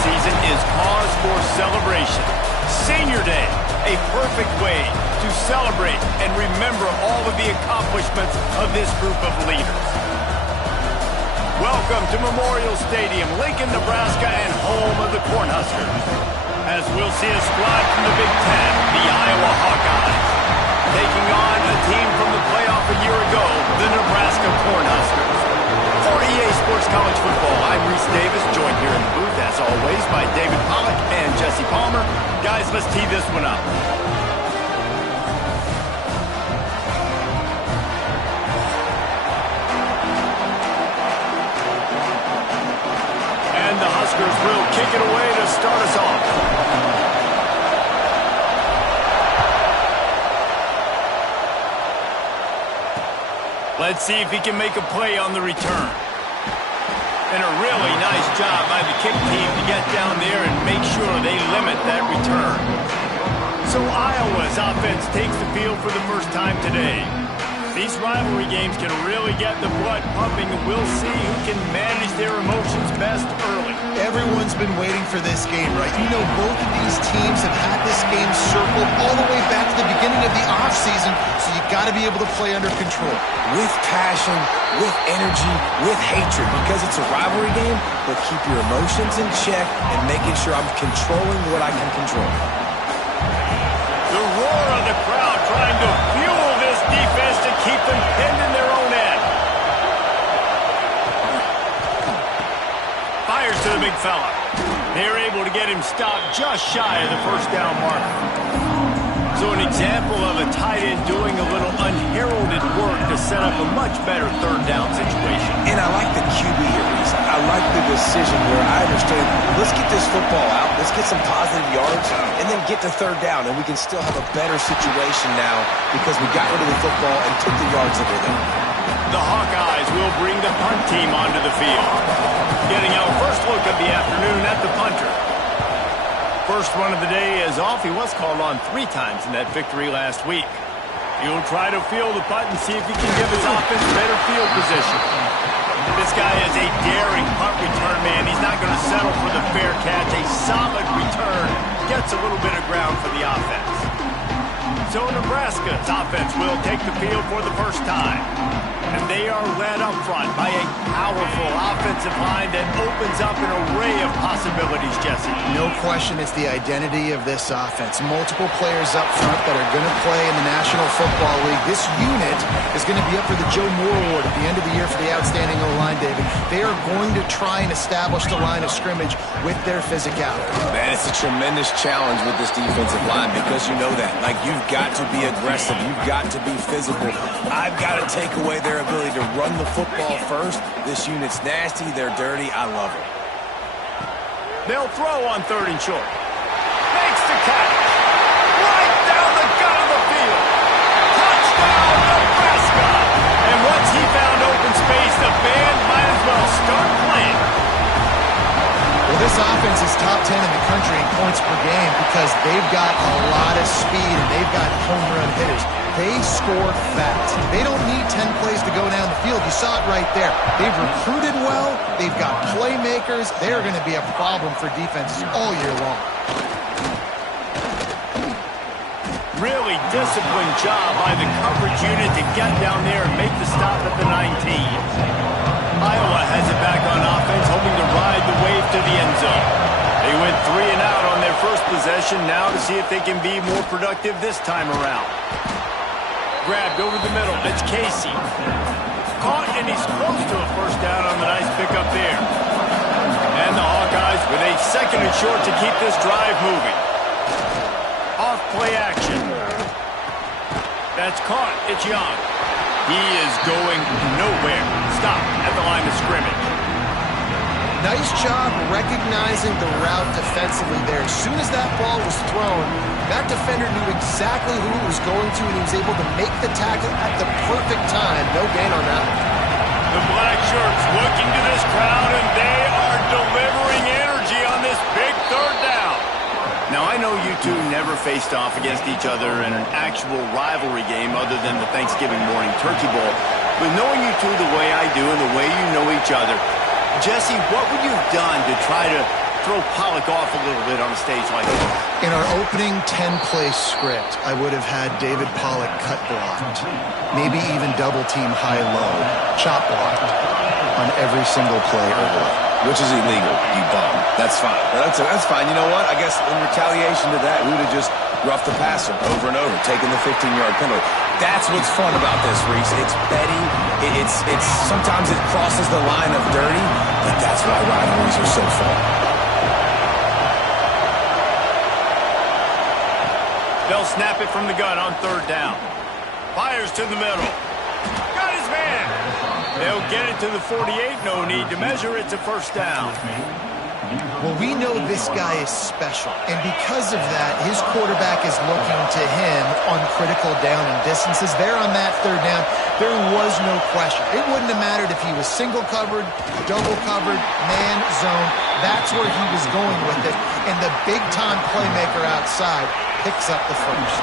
Season is cause for celebration. Senior Day, a perfect way to celebrate and remember all of the accomplishments of this group of leaders. Welcome to Memorial Stadium, Lincoln, Nebraska, and home of the Cornhuskers. As we'll see a squad from the Big Ten, the Iowa Hawkeyes, taking on a team from the playoff a year ago, the Nebraska Cornhuskers. For EA Sports College Football, I'm Reese Davis, joined here in the booth, as always, by David Pollack and Jesse Palmer. Guys, let's tee this one up. And the Huskers will kick it away to start us off. Let's see if he can make a play on the return. And a really nice job by the kick team to get down there and make sure they limit that return. So Iowa's offense takes the field for the first time today. These rivalry games can really get the blood pumping, and we'll see who can manage their emotions best early. Everyone's been waiting for this game, right? You know, both of these teams have had this game circled all the way back to the beginning of the offseason, so you got to be able to play under control. With passion, with energy, with hatred, because it's a rivalry game, but keep your emotions in check and making sure I'm controlling what I can control. The roar of the crowd trying to fuel this defense to keep them pinned in their own end. Fires to the big fella. They're able to get him stopped just shy of the first down marker. So an example of a tight end doing a little unheralded work to set up a much better third down situation. And I like the QB here, Reese. I like the decision where I understand, let's get this football out, let's get some positive yards, and then get to third down, and we can still have a better situation now because we got rid of the football and took the yards that were there. The Hawkeyes will bring the punt team onto the field. Getting our first look of the afternoon at the punter. First one of the day is off. He was called on 3 times in that victory last week. He'll try to field the punt and see if he can give his offense better field position. This guy is a daring punt return man. He's not going to settle for the fair catch. A solid return gets a little bit of ground for the offense. So Nebraska's offense will take the field for the first time. And they are led up front by a powerful offensive line that opens up an array of possibilities, Jesse. No question it's the identity of this offense. Multiple players up front that are going to play in the National Football League. This unit is going to be up for the Joe Moore Award at the end of the year for the outstanding O-line, David. They are going to try and establish the line of scrimmage with their physicality. Man, it's a tremendous challenge with this defensive line because you know that. Like, you've got to be aggressive. You've got to be physical. I've got to take away their ability to run the football first. This unit's nasty. They're dirty. I love it. They'll throw on 3rd and short. Makes the catch. Right down the gut of the field. Touchdown, Nebraska. And once he found open space, the band might as well start playing. Well, this offense is top 10 in the country in points per game because they've got a lot of speed and they've got home run hitters. They score fast. They don't need 10 plays to go down the field. You saw it right there. They've recruited well. They've got playmakers. They're going to be a problem for defenses all year long. Really disciplined job by the coverage unit to get down there and make the stop at the 19. Iowa has it back on offense, hoping to ride the wave to the end zone. They went 3 and out on their first possession, now to see if they can be more productive this time around. Grabbed over the middle, it's Casey. Caught, and he's close to a first down on the nice pickup there. And the Hawkeyes with a 2nd and short to keep this drive moving. Off play action. That's caught, it's Young. He is going nowhere. Stop at the line of scrimmage. Nice job recognizing the route defensively there. As soon as that ball was thrown, that defender knew exactly who it was going to, and he was able to make the tackle at the perfect time. No gain on that one. The black shirts looking to this crowd, and they are delivering energy on this big third down. Now, I know you two never faced off against each other in an actual rivalry game other than the Thanksgiving morning turkey bowl. But knowing you two the way I do and the way you know each other, Jesse, what would you have done to try to throw Pollock off a little bit on a stage like this? In our opening 10-play script, I would have had David Pollock cut blocked, maybe even double-team high-low, chop blocked on every single play early. Which is illegal, you bum. That's fine. That's fine. You know what? I guess in retaliation to that, we would have just roughed the passer over and over, taking the 15-yard penalty. That's what's fun about this, Reese. It's petty. It's sometimes it crosses the line of dirty, but that's why rivalries are so fun. They'll snap it from the gun on third down. Fires to the middle. Got his man. They'll get it to the 48. No need to measure. It's a first down. Well, we know this guy is special, and because of that, his quarterback is looking to him on critical down and distances. There on that third down, there was no question. It wouldn't have mattered if he was single covered, double covered, man, zone. That's where he was going with it, and the big-time playmaker outside picks up the first.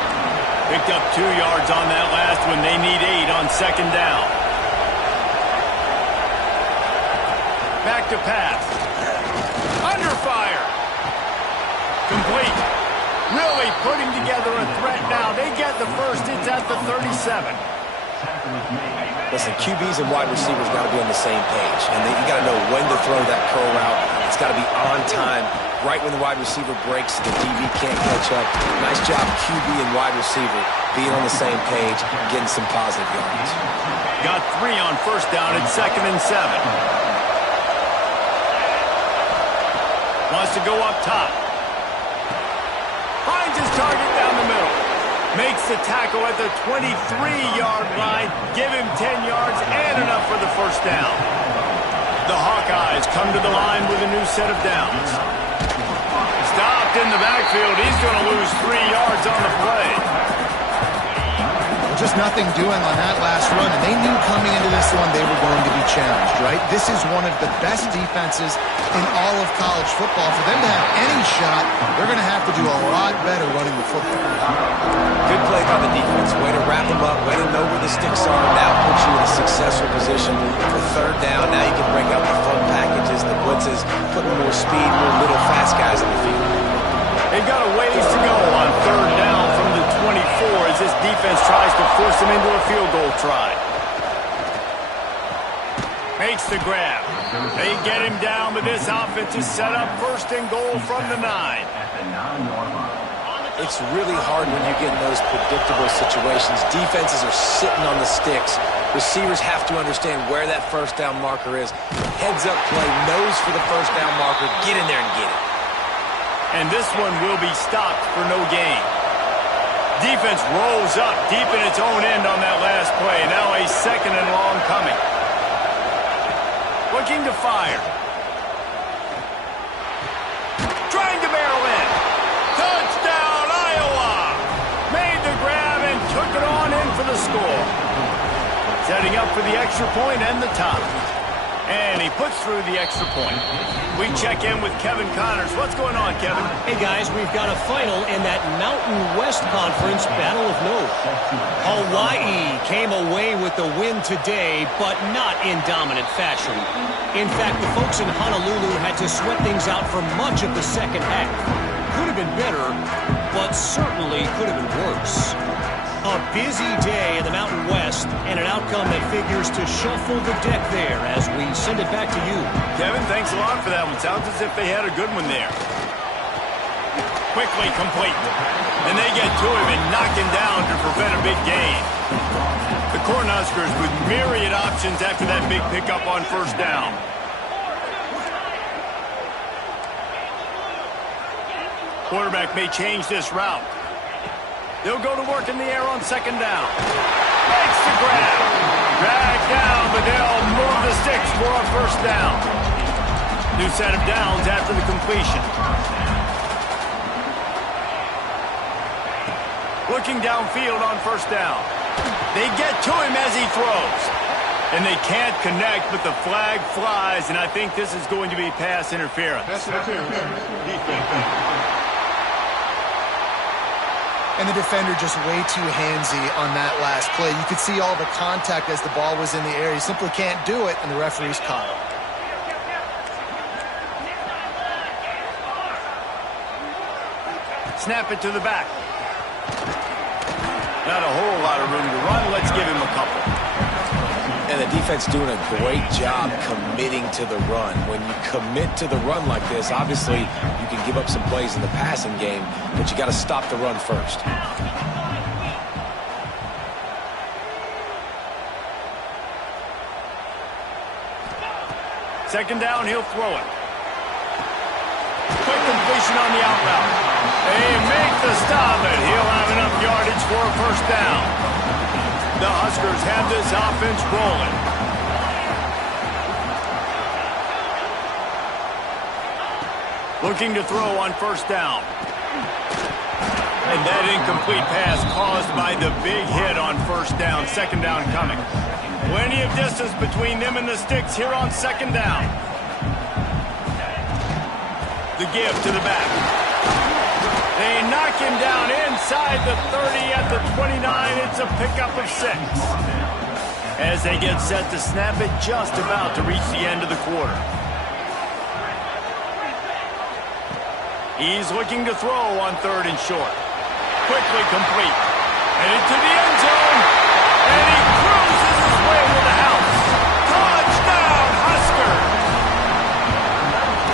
Picked up 2 yards on that last one. They need 8 on second down. Back to pass. Under fire. Complete. Really putting together a threat now. They get the first. It's at the 37. Listen, QBs and wide receivers got to be on the same page. And you got to know when to throw that curl route. It's got to be on time. Right when the wide receiver breaks, the DB can't catch up. Nice job, QB and wide receiver, being on the same page, getting some positive yards. Got 3 on first down. It's 2nd and 7. Wants to go up top. Finds his target down the middle. Makes the tackle at the 23-yard line. Give him 10 yards and enough for the first down. The Hawkeyes come to the line with a new set of downs. Stopped in the backfield. He's going to lose 3 yards on the play. Just nothing doing on that last run, and they knew coming into this one they were going to be challenged, right? This is one of the best defenses in all of college football. For them to have any shot, they're going to have to do a lot better running the football. Good play by the defense. Way to wrap them up. Way to know where the sticks are. Now puts you in a successful position for third down. Now you can break out the fun packages, the blitzes, putting more speed, more little fast guys in the field. They've got a ways to go on third down from the 24 as this defense tries to force them into a field goal try. Makes the grab. They get him down, but this offense is set up 1st and goal from the 9. It's really hard when you get in those predictable situations. Defenses are sitting on the sticks. Receivers have to understand where that first down marker is. Heads up play, nose for the first down marker. Get in there and get it. And this one will be stopped for no gain. Defense rolls up deep in its own end on that last play. Now a 2nd and long coming. Looking to fire. Trying to barrel in. Touchdown, Iowa! Made the grab and took it on in for the score. Setting up for the extra point and the top. And he puts through the extra point. We check in with Kevin Connors. What's going on, Kevin? Hey, guys, we've got a final in that Mountain West Conference Battle of Note. Hawaii came away with the win today, but not in dominant fashion. In fact, the folks in Honolulu had to sweat things out for much of the second half. Could have been better, but certainly could have been worse. A busy day in the Mountain West, and an outcome that figures to shuffle the deck there as we send it back to you. Kevin, thanks a lot for that one. Sounds as if they had a good one there. Quickly complete. And they get to him and knock him down to prevent a big gain. The Cornhuskers with myriad options after that big pickup on first down. Quarterback may change this route. They'll go to work in the air on second down. Makes the grab. Dragged down, but they'll move the sticks for a first down. New set of downs after the completion. Looking downfield on first down. They get to him as he throws. And they can't connect, but the flag flies, and I think this is going to be pass interference. And the defender just way too handsy on that last play. You could see all the contact as the ball was in the air. He simply can't do it, and the referee's caught him. Snap it to the back. Not a whole lot of room to run. Let's give him a couple. And the defense doing a great job committing to the run. When you commit to the run like this, obviously you can give up some plays in the passing game, but you got to stop the run first. Second down, he'll throw it. Quick completion on the out route. They make the stop, and he'll have enough yardage for a first down. The Huskers have this offense rolling. Looking to throw on first down. And that incomplete pass caused by the big hit on first down. Second down coming. Plenty of distance between them and the sticks here on second down. The give to the back. They knock him down inside the 30 at the 29. It's a pickup of 6. As they get set to snap it, just about to reach the end of the quarter. He's looking to throw on third and short. Quickly complete. Headed to the end zone. And he cruises his way to the house. Touchdown, Huskers!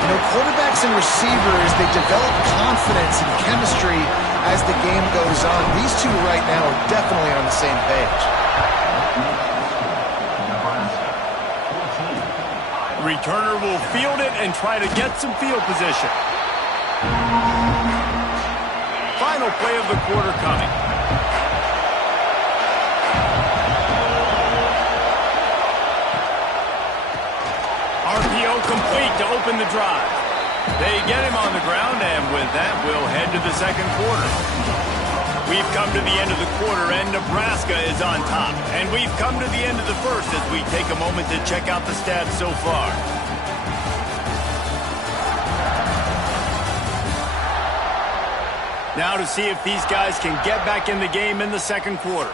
You know, quarterbacks and receivers, they develop confidence and chemistry as the game goes on. These two right now are definitely on the same page. Returner will field it and try to get some field position. Final play of the quarter coming. RPO complete to open the drive. They get him on the ground, and with that, we'll head to the second quarter. We've come to the end of the quarter, and Nebraska is on top. And we've come to the end of the first as we take a moment to check out the stats so far. Now to see if these guys can get back in the game in the second quarter.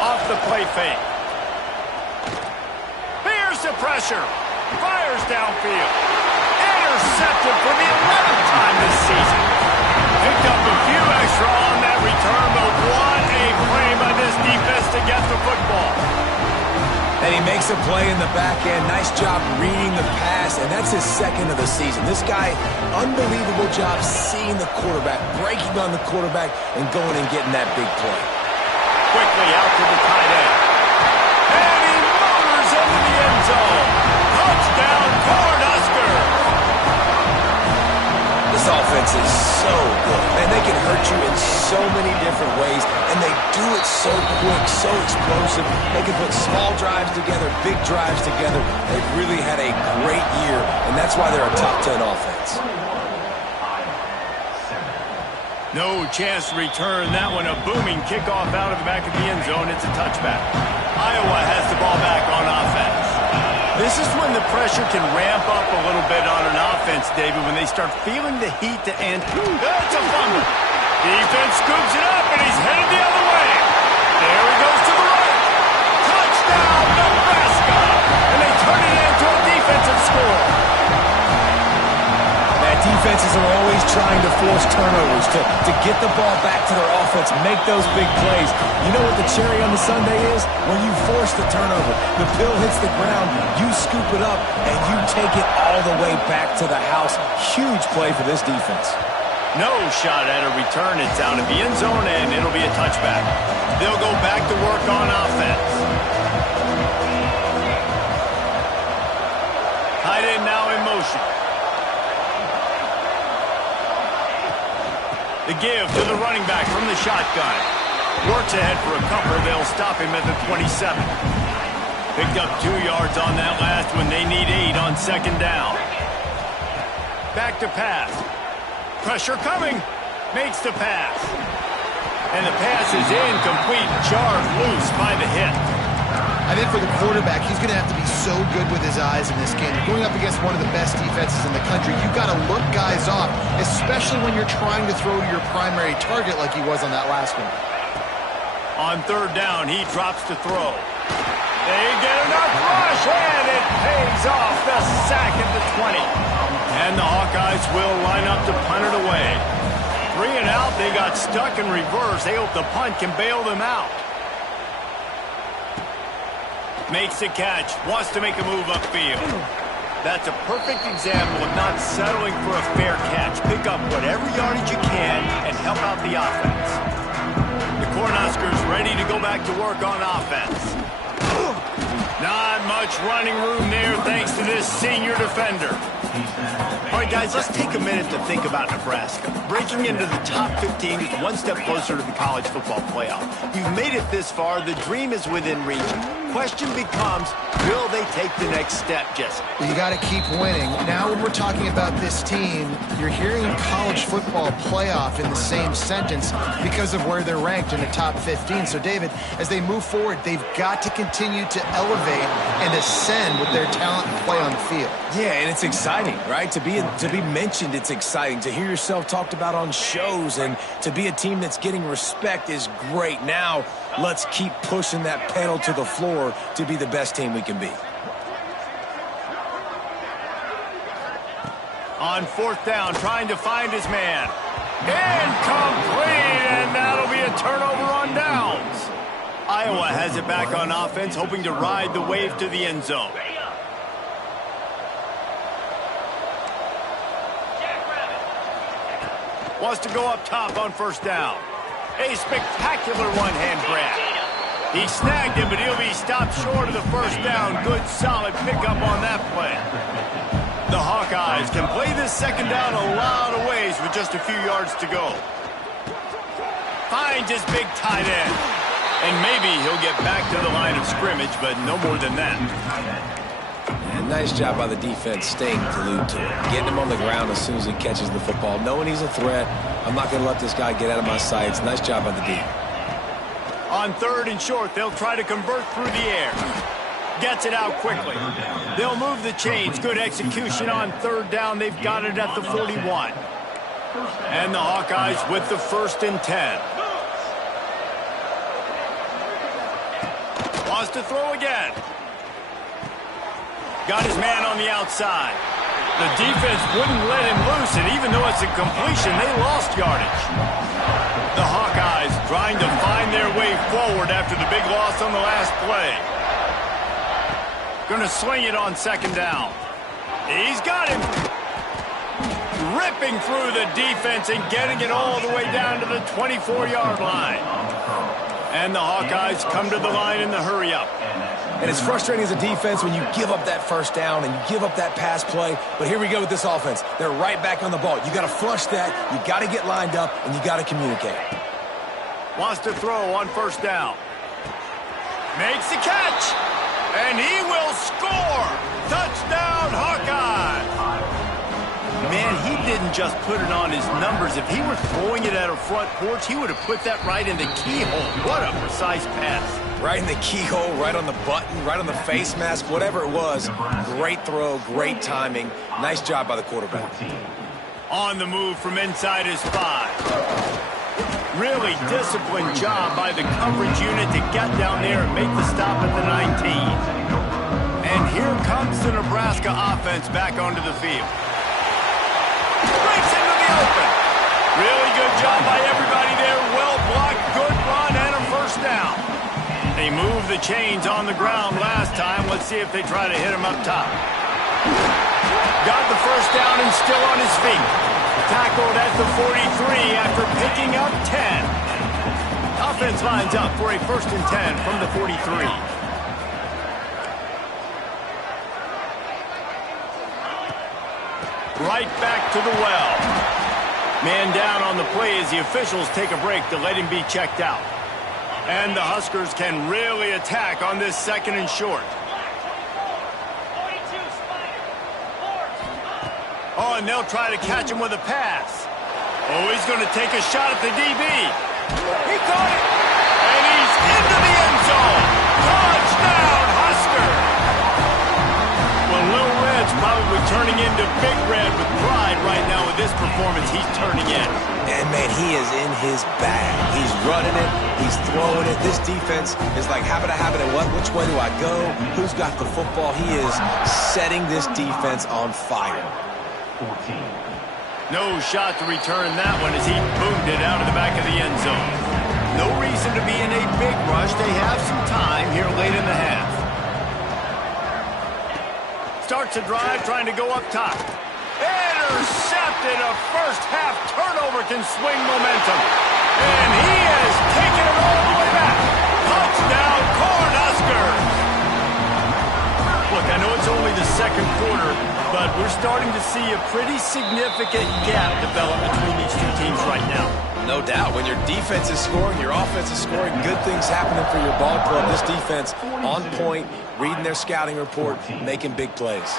Off the play fake. Here's the pressure. Fires downfield. Intercepted for the 11th time this season. Picked up a few extra on that return, but what a play by this defense to get the football. And he makes a play in the back end. Nice job reading the pass, and that's his second of the season. This guy, unbelievable job seeing the quarterback, breaking on the quarterback, and going and getting that big play. Quickly out to the tight end. And he motors into the end zone. Touchdown, Cornhusker. This offense is so good. Man, they can hurt you in so many different ways, and they do it so quick, so explosive. They can put small drives together, big drives together. They've really had a great year, and that's why they're a top 10 offense. No chance to return that one. A booming kickoff out of the back of the end zone. It's a touchback. Iowa has the ball back on offense. This is when the pressure can ramp up a little bit on an offense, David, when they start feeling the heat to end. That's a fumble. Defense scoops it up, and he's headed the other way. There he goes to the right. Touchdown, Nebraska. And they turn it into a defensive score. Defenses are always trying to force turnovers to get the ball back to their offense, make those big plays. You know what the cherry on the sundae is? When you force the turnover, the pill hits the ground, you scoop it up, and you take it all the way back to the house. Huge play for this defense. No shot at a return. It's out of the end zone, and it'll be a touchback. They'll go back to work on offense. Tight end now in motion. The give to the running back from the shotgun. Works ahead for a couple. They'll stop him at the 27. Picked up 2 yards on that last one. They need 8 on second down. Back to pass. Pressure coming. Makes the pass. And the pass is incomplete. Jarred loose by the hit. I think for the quarterback, he's going to have to be so good with his eyes in this game. Going up against one of the best defenses in the country, you've got to look guys off, especially when you're trying to throw to your primary target like he was on that last one. On third down, he drops to throw. They get enough rush, and it pays off the sack at the 20. And the Hawkeyes will line up to punt it away. 3 and out, they got stuck in reverse. They hope the punt can bail them out. Makes the catch, wants to make a move upfield. That's a perfect example of not settling for a fair catch. Pick up whatever yardage you can and help out the offense. The Cornhuskers ready to go back to work on offense. Not much running room there thanks to this senior defender. All right, guys, let's take a minute to think about Nebraska. Breaking into the top 15 is one step closer to the college football playoff. You've made it this far. The dream is within reach. Question becomes, will they take the next step, Jesse? You got to keep winning. Now when we're talking about this team, you're hearing college football playoff in the same sentence because of where they're ranked in the top 15. So, David, as they move forward, they've got to continue to elevate and ascend with their talent and play on the field. Yeah, and it's exciting, right? To be mentioned, it's exciting. To hear yourself talked about on shows and to be a team that's getting respect is great. Now, let's keep pushing that pedal to the floor to be the best team we can be. On fourth down, trying to find his man. Incomplete, and that'll be a turnover on downs. Iowa has it back on offense, hoping to ride the wave to the end zone. Wants to go up top on first down. A spectacular one-hand grab. He snagged him, but he'll be stopped short of the first down. Good, solid pickup on that play. The Hawkeyes can play this second down a lot of ways with just a few yards to go. Finds his big tight end. And maybe he'll get back to the line of scrimmage, but no more than that. And nice job by the defense staying glued to it. Getting him on the ground as soon as he catches the football. Knowing he's a threat, I'm not going to let this guy get out of my sights. Nice job by the D. On third and short, they'll try to convert through the air. Gets it out quickly. They'll move the chains. Good execution on third down. They've got it at the 41. And the Hawkeyes with the 1st and 10. Wants to throw again. Got his man on the outside. The defense wouldn't let him loose, and even though it's a completion, they lost yardage. The Hawkeyes trying to find their way forward after the big loss on the last play. Going to swing it on second down. He's got him. Ripping through the defense and getting it all the way down to the 24-yard line. And the Hawkeyes come to the line in the hurry-up. And it's frustrating as a defense when you give up that first down and you give up that pass play. But here we go with this offense. They're right back on the ball. You got to flush that. You got to get lined up, and you got to communicate. Wants to throw on first down. Makes the catch. And he will score. Touchdown, Hawkeye. Man, he didn't just put it on his numbers. If he were throwing it at a front porch, he would have put that right in the keyhole. What a precise pass. Right in the keyhole, right on the button, right on the face mask, whatever it was. Great throw, great timing. Nice job by the quarterback. On the move from inside his 5. Really disciplined job by the coverage unit to get down there and make the stop at the 19. And here comes the Nebraska offense back onto the field. Breaks into the open. Really good job by everybody there. Well blocked, good run, and a first down. They moved the chains on the ground last time. Let's see if they try to hit him up top. Got the first down and still on his feet. Tackled at the 43 after picking up 10. Offense lines up for a 1st and 10 from the 43. Right back to the well. Man down on the play as the officials take a break to let him be checked out. And the Huskers can really attack on this 2nd and short. Oh, and they'll try to catch him with a pass. Oh, he's going to take a shot at the DB. He caught it. And he's into the end zone. Touchdown, Husker. Well, Little Red's probably turning into Big Red with pride right now with this performance he's turning in. And, man, he is in his bag. He's running it. He's throwing it. This defense is like, habit, and what? Which way do I go? Who's got the football? He is setting this defense on fire. 14. No shot to return that one as he boomed it out of the back of the end zone. No reason to be in a big rush. They have some time here late in the half. Starts a drive trying to go up top. Intercepted. A first-half turnover can swing momentum. And he has taken it all the way back. Touchdown, Cornhuskers. Look, I know it's only the 2nd quarter, but we're starting to see a pretty significant gap develop between these two teams right now. No doubt. When your defense is scoring, your offense is scoring, good things happening for your ball club. This defense on point, reading their scouting report, making big plays.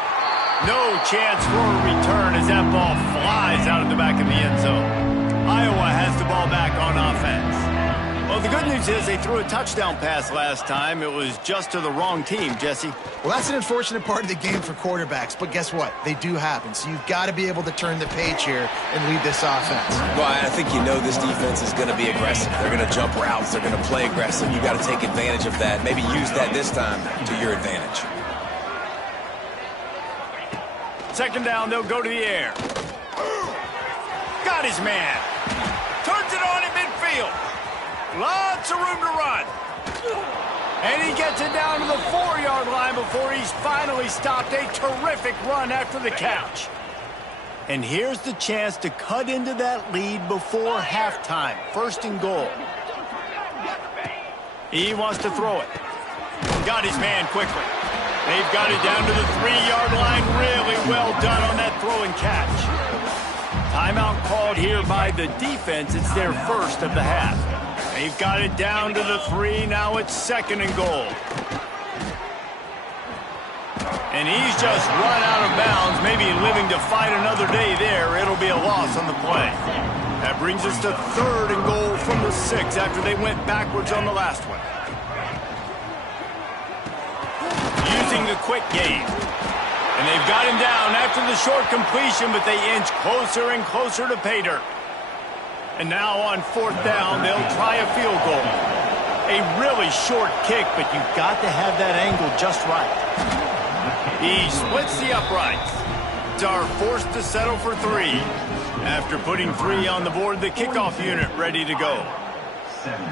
No chance for a return as that ball flies out of the back of the end zone. Iowa has the ball back on offense. Well, the good news is they threw a touchdown pass last time. It was just to the wrong team, Jesse. Well, that's an unfortunate part of the game for quarterbacks, but guess what? They do happen. So you've got to be able to turn the page here and lead this offense. Well, I think you know this defense is going to be aggressive. They're going to jump routes. They're going to play aggressive. You've got to take advantage of that. Maybe use that this time to your advantage. 2nd down, they'll go to the air. Got his man. Turns it on in midfield. Lots of room to run. And he gets it down to the 4-yard line before he's finally stopped. A terrific run after the catch. And here's the chance to cut into that lead before halftime. 1st and goal. He wants to throw it. Got his man quickly. They've got it down to the 3-yard line. Really well done on that throw and catch. Timeout called here by the defense. It's their 1st of the half. They've got it down to the 3. Now it's 2nd and goal. And he's just run out of bounds, maybe living to fight another day there. It'll be a loss on the play. That brings us to 3rd and goal from the 6 after they went backwards on the last one. Using the quick game. And they've got him down after the short completion, but they inch closer and closer to pay dirt. And now on 4th down, they'll try a field goal. A really short kick, but you've got to have that angle just right. He splits the uprights. Are forced to settle for 3. After putting 3 on the board, the kickoff unit ready to go.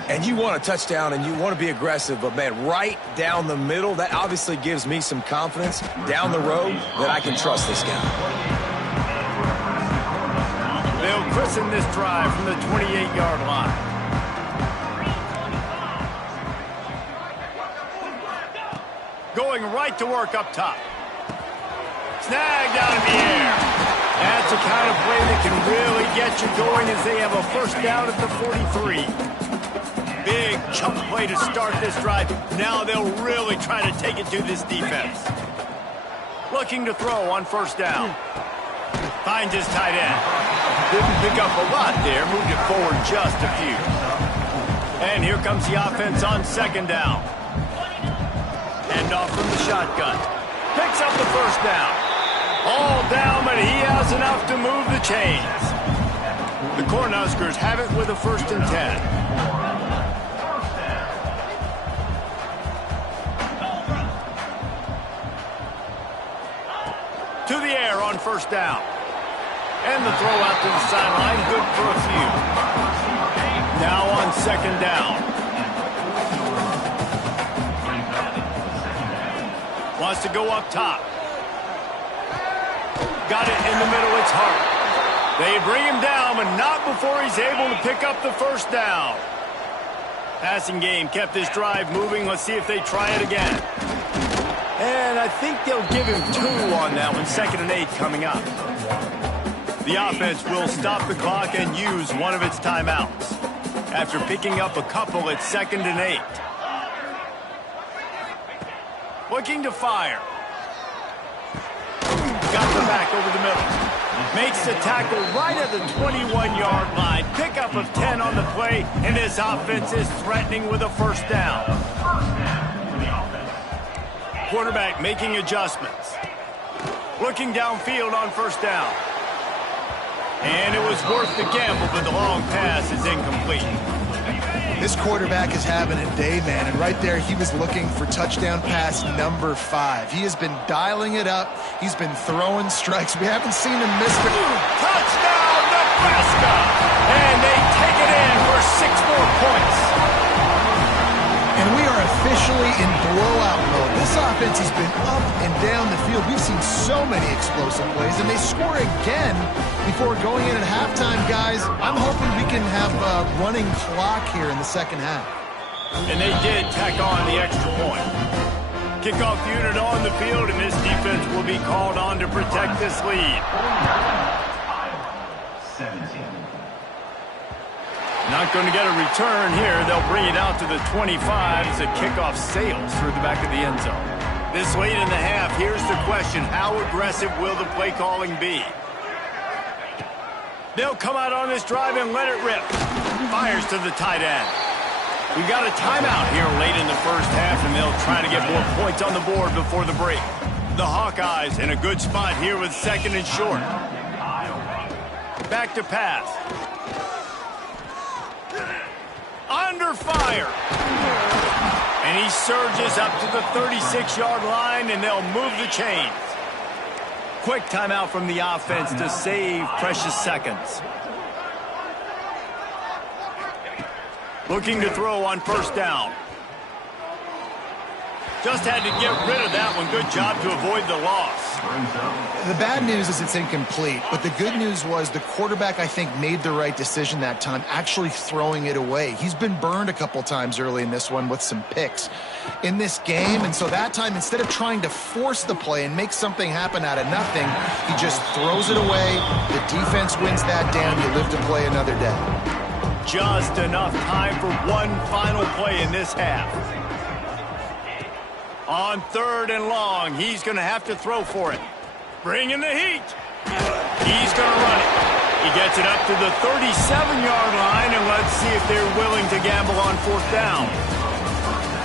And you want a touchdown and you want to be aggressive, but, man, right down the middle, that obviously gives me some confidence down the road that I can trust this guy. They'll christen this drive from the 28-yard line. Going right to work up top. Snagged out in the air. That's the kind of play that can really get you going as they have a 1st down at the 43. Big chunk play to start this drive. Now they'll really try to take it to this defense. Looking to throw on 1st down. Finds his tight end. Didn't pick up a lot there. Moved it forward just a few. And here comes the offense on 2nd down. Hand off from the shotgun. Picks up the 1st down. All down, but he has enough to move the chains. The Cornhuskers have it with a 1st and 10. To the air on 1st down. And the throw out to the sideline, good for a few. Now on 2nd down. Wants to go up top. Got it in the middle, it's Hart. They bring him down, but not before he's able to pick up the 1st down. Passing game kept this drive moving. Let's see if they try it again. And I think they'll give him 2 on that one. 2nd and 8 coming up. The offense will stop the clock and use one of its timeouts. After picking up a couple, it's 2nd and 8. Looking to fire. Got the back over the middle. Makes the tackle right at the 21-yard line. Pickup of 10 on the play, and this offense is threatening with a first down. Quarterback making adjustments. Looking downfield on first down. And it was worth the gamble, but the long pass is incomplete. This quarterback is having a day, man, and right there he was looking for touchdown pass number 5. He has been dialing it up. He's been throwing strikes. We haven't seen him miss it. Touchdown, Nebraska! And they take it in for 6 more points. And we are officially in blowout mode. This offense has been up and down the field. We've seen so many explosive plays, and they score again before going in at halftime, guys. I'm hoping we can have a running clock here in the second half. And they did tack on the extra point. Kickoff unit on the field, and this defense will be called on to protect this lead. 17. Not going to get a return here. They'll bring it out to the 25 as the kickoff sails through the back of the end zone. This late in the half, here's the question. How aggressive will the play calling be? They'll come out on this drive and let it rip. Fires to the tight end. We've got a timeout here late in the first half, and they'll try to get more points on the board before the break. The Hawkeyes in a good spot here with 2nd and short. Back to pass. Under fire. And he surges up to the 36-yard line, and they'll move the chains. Quick timeout from the offense to save precious seconds. Looking to throw on first down. Just had to get rid of that one. Good job to avoid the loss. The bad news is it's incomplete, but the good news was the quarterback, I think, made the right decision that time, actually throwing it away. He's been burned a couple times early in this one with some picks in this game, and so that time, instead of trying to force the play and make something happen out of nothing, he just throws it away. The defense wins that down. You live to play another day. Just enough time for one final play in this half. On 3rd and long, he's going to have to throw for it. Bringing the heat. He's going to run it. He gets it up to the 37-yard line, and let's see if they're willing to gamble on 4th down.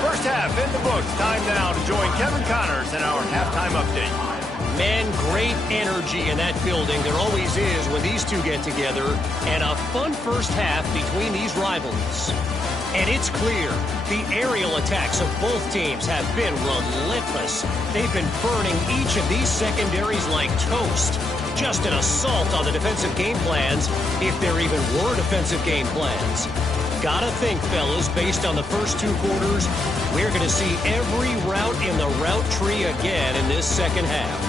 First half in the books. Time now to join Kevin Connors in our halftime update. Man, great energy in that building. There always is when these two get together. And a fun first half between these rivalries. And it's clear, the aerial attacks of both teams have been relentless. They've been burning each of these secondaries like toast. Just an assault on the defensive game plans, if there even were defensive game plans. Gotta think, fellas, based on the first 2 quarters, we're going to see every route in the route tree again in this second half.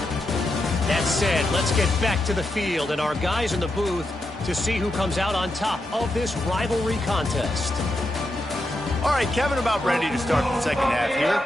That said, let's get back to the field and our guys in the booth to see who comes out on top of this rivalry contest. All right, Kevin, about ready to start the second half here.